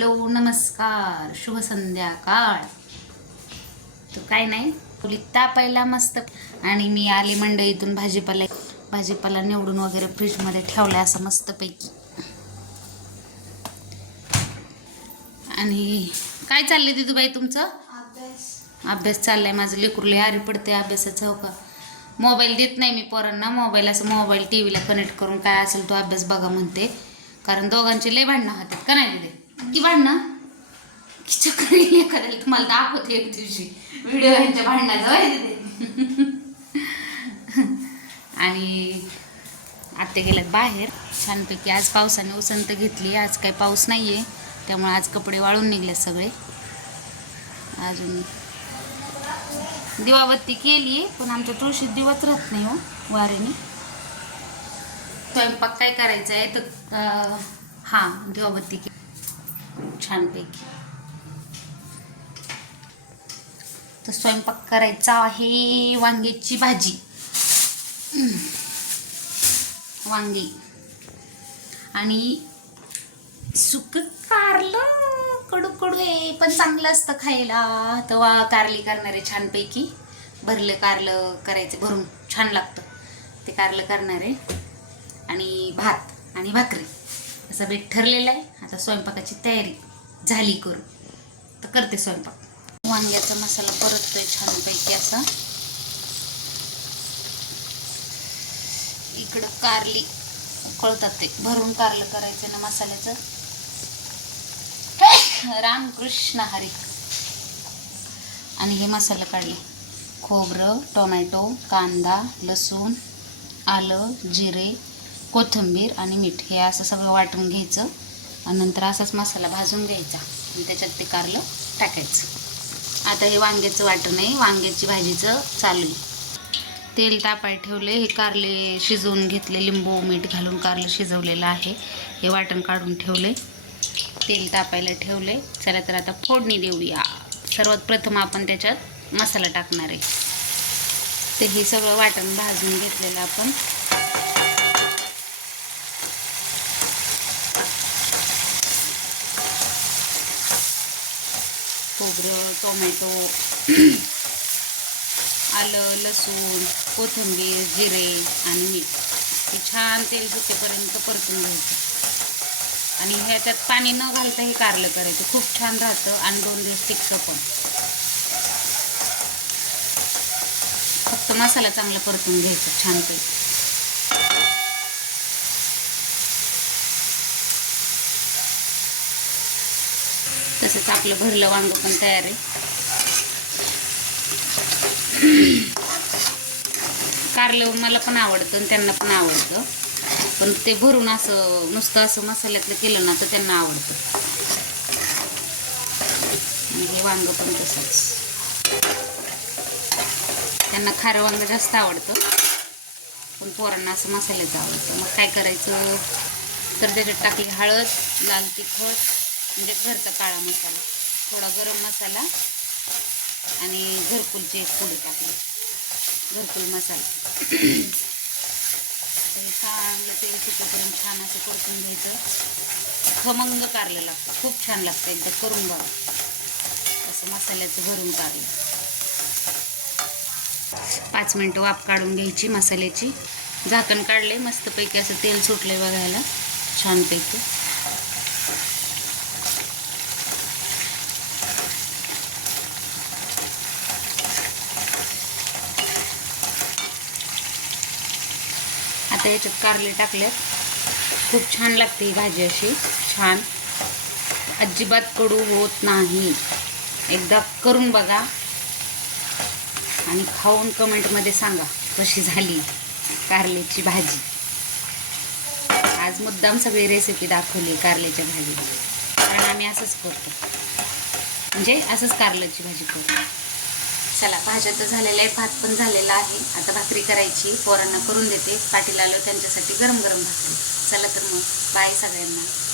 Hello नमस्कार शुभ संध्याकाळ. तर काय नाही फुली तापायला मस्त. आणि मी आले मंडईतून भाजीपाला भाजीपाला निवडून वगैरे फ्रीजमध्ये ठेवला असं मस्तपैकी. आणि काय चाललंय दिदूबाई तुमचं? अभ्यास. चाललाय माझं लेकरूले आरी पडते अभ्यासाचं हो का? मोबाईल देत नाही मी पोरांना मोबाईल असं मोबाईल टी व्हीला कनेक्ट करून काय असेल तो अभ्यास बघा म्हणते. कारण दोघांचे लय भांडणं होतात का नाही दिदे? ती भांडणं की चक्कर येईल एखाद्याला तुम्हाला दाखवते एक दिवशी. व्हिडिओ यांच्या भांडणाचा होय दिदे? आणि आत्ते गेल्यात बाहेर. छानपैकी आज पावसाने उसंत घेतली. आज काही पाऊस नाही आहे त्यामुळे आज कपडे वाळून निघले सगळे. अजून दिवाबत्ती केली. आहे पण आमच्या तुळशीत दिवस राहत नाही हो वारेने. स्वयंपाक काय करायचा आहे तर हां दिवाबत्ती के छानपैकी. तर स्वयंपाक करायचा आहे वांग्याची भाजी. वांगी. आणि सुक कारलं कडू कडू आहे पण चांगलं असतं खायला. तर वा कारली करणारे छानपैकी. भरलं कारलं करायचं भरून छान लागतं. ते कारलं करणारे आणि भात आणि भाकरी. असं बेट ठरलेलं आहे. आता स्वयंपाकाची तयारी झाली करू तर करते स्वयंपाक. वांग्याचा मसाला परततोय छानपैकी असा. इकडं कारली कळतात ते. भरून कारलं करायचं ना मसाल्याचं. रामकृष्ण हरी. आणि हे मसाला काढले. खोबरं टोमॅटो कांदा लसूण आलं जिरे कोथिंबीर आणि मीठ हे असं सगळं वाटून घ्यायचं आणि नंतर असाच मसाला भाजून घ्यायचा आणि त्याच्यात ते कारलं टाकायचं. आता हे वांग्याचं वाटण आहे. वांग्याची भाजीचं चालू आहे. तेल तापाय ठेवले हे कारले शिजवून घेतले. लिंबू मीठ घालून कारलं शिजवलेलं आहे. हे वाटण काढून ठेवले तेल तापायला ठेवले चला तर आता फोडणी देऊया. सर्वात प्रथम आपण त्याच्यात मसाला टाकणार आहे. ते हे सगळं वाटण भाजून घेतलेलं आपण खोबरं टोमॅटो आलं लसूण कोथिंबीर जिरे आणि मीठ. हे छान तेल सुटेपर्यंत परतून घ्यायचं. आणि ह्याच्यात पाणी न घालता हे कारलं करायचं. खूप छान राहतं आणि दोन दिवस टिकतं पण. फक्त मसाला चांगला परतून घ्यायचा छानपैकी तसंच आपलं भरलं वांग पण तयार आहे. कारलं मला पण आवडतं आणि त्यांना पण आवडतं. पण ते भरून असं नुसतं असं मसाल्यातलं केलं ना तर त्यांना आवडतं. आणि हे वांग पण तसंच. त्यांना खारं वांग जास्त आवडतं. पण पोरांना असं मसाल्याचं आवडतं. मग काय करायचं? तर त्याच्यात टाकली हळद लाल तिखट म्हणजे घरचा काळा मसाला थोडा गरम मसाला आणि घरकुलची एक पुडी टाकली. घरकुल मसाला. त्याला चांगलं तेल सुटेपर्यंत छान असं परतून घ्यायचं. खमंग कारलं लागतं. खूप छान लागतं एकदा करून बघा. असं मसाल्याचं भरून कारलं पाच मिनटं वाफ काढून घ्यायची मसाल्याची. झाकण काढले मस्तपैकी असं तेल सुटलंय बघायला. छानपैकी. आता याच्यात कारले टाकल्यात. खूप छान लागते ही भाजी अशी. छान. अजिबात कडू होत नाही. एकदा करून बघा. आणि खाऊन कमेंटमध्ये सांगा कशी झाली कारल्याची भाजी. आज मुद्दाम सगळी रेसिपी दाखवली कारल्याच्या भाजीची. कारण आम्ही असंच करतो. म्हणजे असंच कारल्याची भाजी करतो. चला भाज्या तर झालेल्या आहे भात पण झालेला आहे. आता भाकरी करायची पोरांना करून देते. पाटील आलो त्यांच्यासाठी गरम गरम भाकरी. चला तर मग बाय सगळ्यांना.